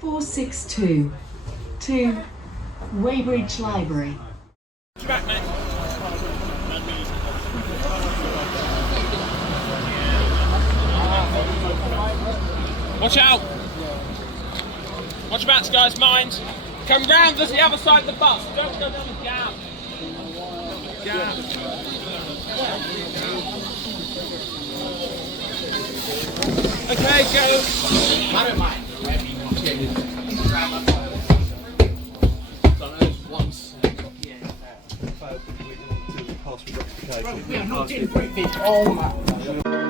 462 to Weybridge Libary. Back, mate. Watch out! Watch your backs, guys, mind! Come round to the other side of the bus, don't go down the gap! Gap! Okay, go! I don't mind. We are not in British. Oh my.